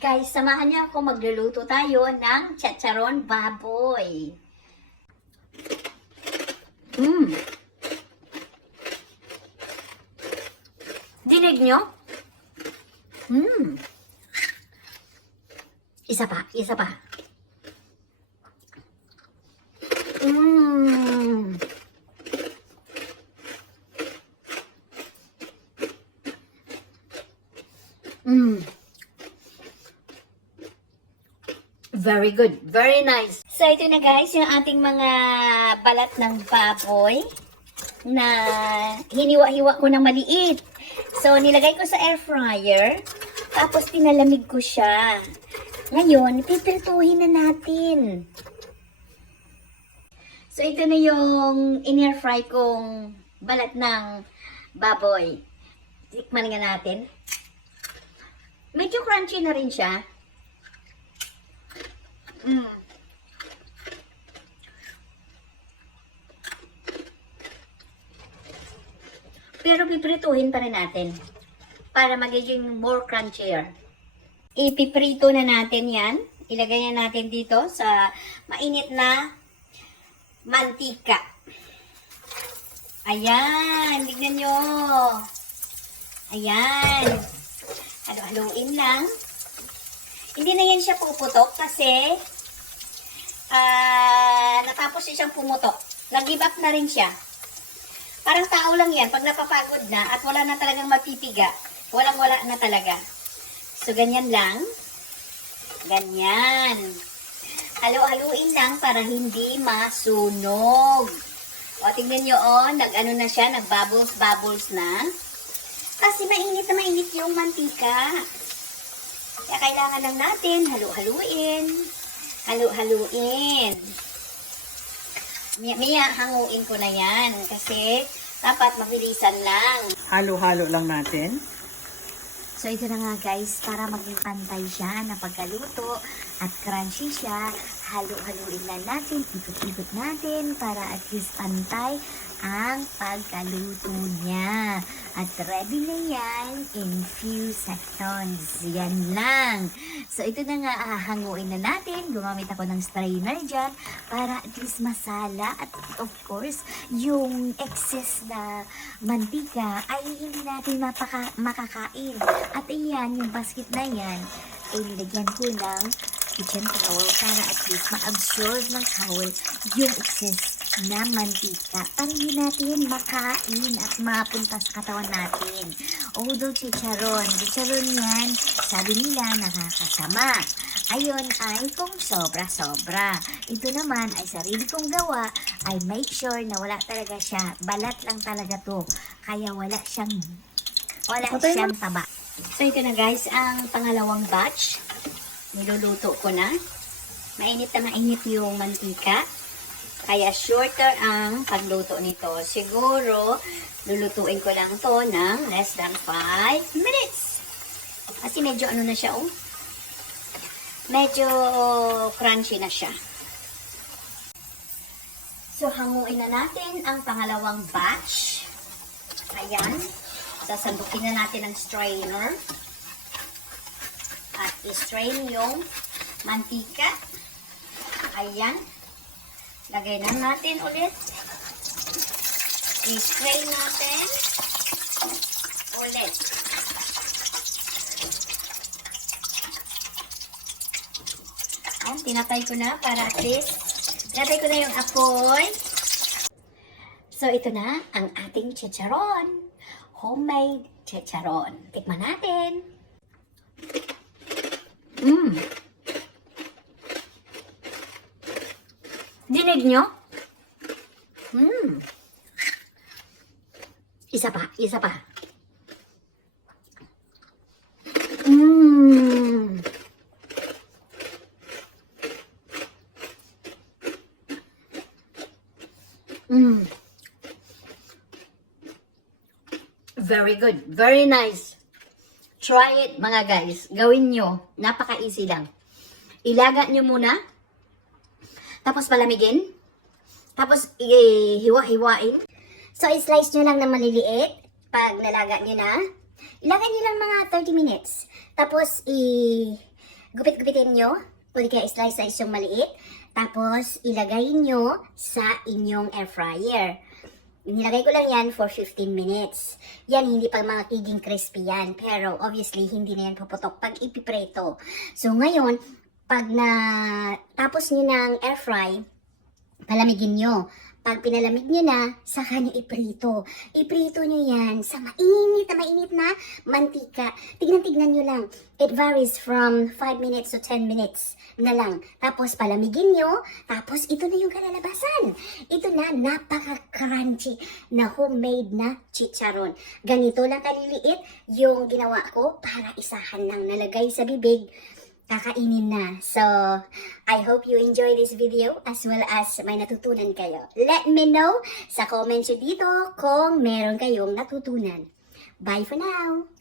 Guys, samahan niyo ako, magluluto tayo ng chicharon baboy. Dinig nyo? Isa pa, isa pa. Very good. Very nice. So, ito na guys, yung ating mga balat ng baboy na hiniwa-hiwa ko ng maliit. So, nilagay ko sa air fryer. Tapos, pinalamig ko siya. Ngayon, pipirtuhin na natin. So, ito na yung in-air fry kong balat ng baboy. Tikman nga natin. Medyo crunchy na rin siya. Pero piprituhin pa rin natin para magiging more crunchier. Ipiprito na natin yan. Ilagay na natin dito sa mainit na mantika. Ayan, tignan nyo. Ayan. Halo-haluin lang. Hindi na yan siya puputok kasi natapos siyang pumutok. Nag-give up na rin siya. Parang tao lang yan. Pag napapagod na at wala na talagang mapipiga, walang-wala na talaga. So, ganyan lang. Ganyan. Halo-haluin lang para hindi masunog. O, tignan nyo, nag-ano na siya, nag-bubbles na. Kasi mainit na mainit yung mantika. Kaya kailangan lang natin halu-haluin. Halu-haluin. Maya, hanguin ko na yan. Kasi dapat mabilisan lang. Halo-halo lang natin. So, ito na nga guys, para maging pantay siya na pagkaluto at crunchy siya, halo-haluin lang natin, ikot-ikot natin para at least pantay ang pagkaluto niya. At ready na yan in few seconds. Yan lang. So, ito na nga, hanguin na natin. Gumamit ako ng strainer dyan para at least masala. At of course, yung excess na mantika ay hindi natin makakain. At iyan, yung basket na yan, ay nilagyan ko ng kitchen towel para at least ma-absorb ng towel yung excess na mantika para hindi natin makain at mapunta sa katawan natin. Although chicharon yan, sabi nila nakakasama. Ayon ay kung sobra-sobra. Ito naman ay sarili kong gawa, ay make sure na wala talaga siya. Balat lang talaga to. Kaya wala siyang taba. So ito na guys, ang pangalawang batch. Niluluto ko na. Mainit na mainit yung mantika. Kaya shorter ang pagluto nito. Siguro, lulutuin ko lang to ng less than 5 minutes. Kasi medyo ano na siya, medyo crunchy na siya. So, hanguin na natin ang pangalawang batch. Ayan. Sasandukin na natin ang strainer. At i-strain yung mantika. Ayan. Lagay na natin ulit. I-strain natin ulit. Ayan, tinatay ko na para at least tinatay ko na yung apoy. So, ito na ang ating chicharon. Homemade chicharon. Tikman natin. Dinig nyo? Isa pa, isa pa. Very good. Very nice. Try it mga guys. Gawin nyo. Napaka-easy lang. Ilaga nyo muna. Tapos palamigin. Tapos hiwa-hiwain. So, i-slice nyo lang na maliliit. Pag nalaga nyo na. Ilagay nyo lang mga 30 minutes. Tapos, gupit-gupitin nyo, o di kaya slice-slice yung maliit, tapos ilagay nyo sa inyong air fryer. Nilagay ko lang yan for 15 minutes. Yan, hindi pa makiging crispy yan. Pero obviously, hindi na yan puputok pag ipipreto. So ngayon, pag na tapos nyo ng air fry, palamigin nyo. Pag pinalamig nyo na, saka nyo iprito. Iprito nyo yan sa mainit na mantika. Tignan-tignan nyo lang. It varies from 5 minutes to 10 minutes na lang. Tapos palamigin nyo, tapos ito na yung kalalabasan. Ito na, napaka-crunchy na homemade na chicharon. Ganito lang kaliliit yung ginawa ko para isahan lang nalagay sa bibig. Kakainin na. So, I hope you enjoy this video as well as may natutunan kayo. Let me know sa comment nyo dito kung meron kayong natutunan. Bye for now!